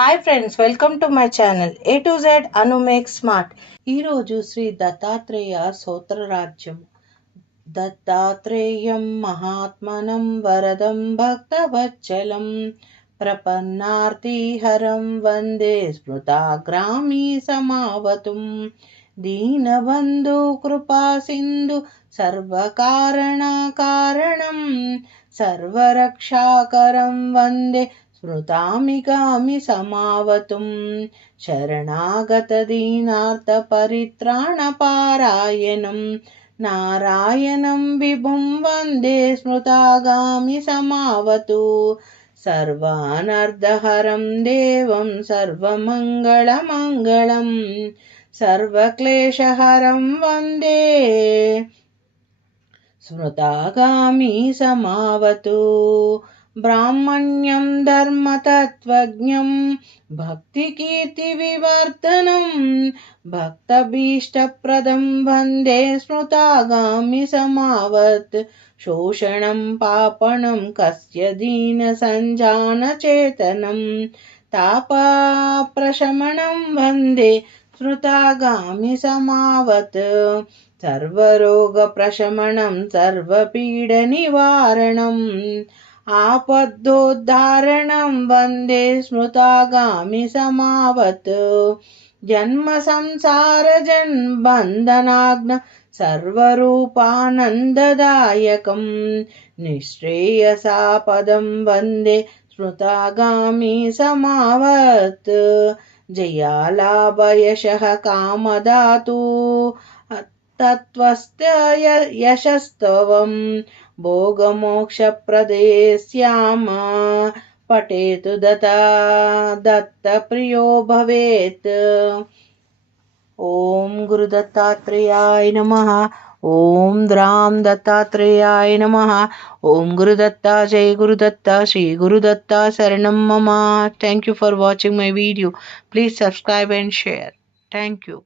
Hi friends, welcome to my channel A to Z Anu make smart. ఈరోజు శ్రీ దత్తాత్రేయ స్తోత్రరాజ్యం. దత్తాత్రేయం మహాత్మనం వరదం భక్తవత్సలం ప్రపన్నార్తిహరం వందే స్మృతాగ్రామీ సమావతుం దీనబంధు కృపా సింధు సర్వకారణం సర్వరక్షాకరం వందే స్మృతామిగామి సమావతుం శరణాగతదీనార్తపరిత్రాణపారాయణం నారాయణం విభుం వందే స్మృతాగామి సమావతు సర్వానర్ధహరం దేవం సర్వమంగళమంగళం సర్వక్లేశహరం వందే స్మృతాగామి సమావతు బ్రాహ్మణ్యం ధర్మతత్వజ్ఞం భక్తికీర్తివివర్ధనం భక్తభీష్టప్రదం వందే స్మృతాగామి సమావత్ శోషణం పాపణం కస్య దీనసంజానచేతనం తాపప్రశమనం వందే స్మృతాగామి సమావత్ సర్వరోగప్రశమనం సర్వపీడనివారణం ఆపద్దోద్ధారణం వందే స్మృతాగామి సమావత్ జన్మ సంసార జన్బంధనాగ్న సర్వరూపానందదాయకం నిశ్రేయసాపదం వందే స్మృతాగామి సమావత్ జయాలాభయశః కామదాతు తత్వస్య యశస్తవం భోగమోక్షప్రదే శ్యామ పఠేతు దత్తప్రియో భవేత్. ఓం గురు దత్తాత్రేయాయ నమః. ఓం ద్రాం దత్తాత్రేయాయ నమః. ఓం గురుదత్త, జై గురుదత్త, శ్రీ గురుదత్త శరణం మమ. Thank you for watching my video. Please subscribe and share. Thank you.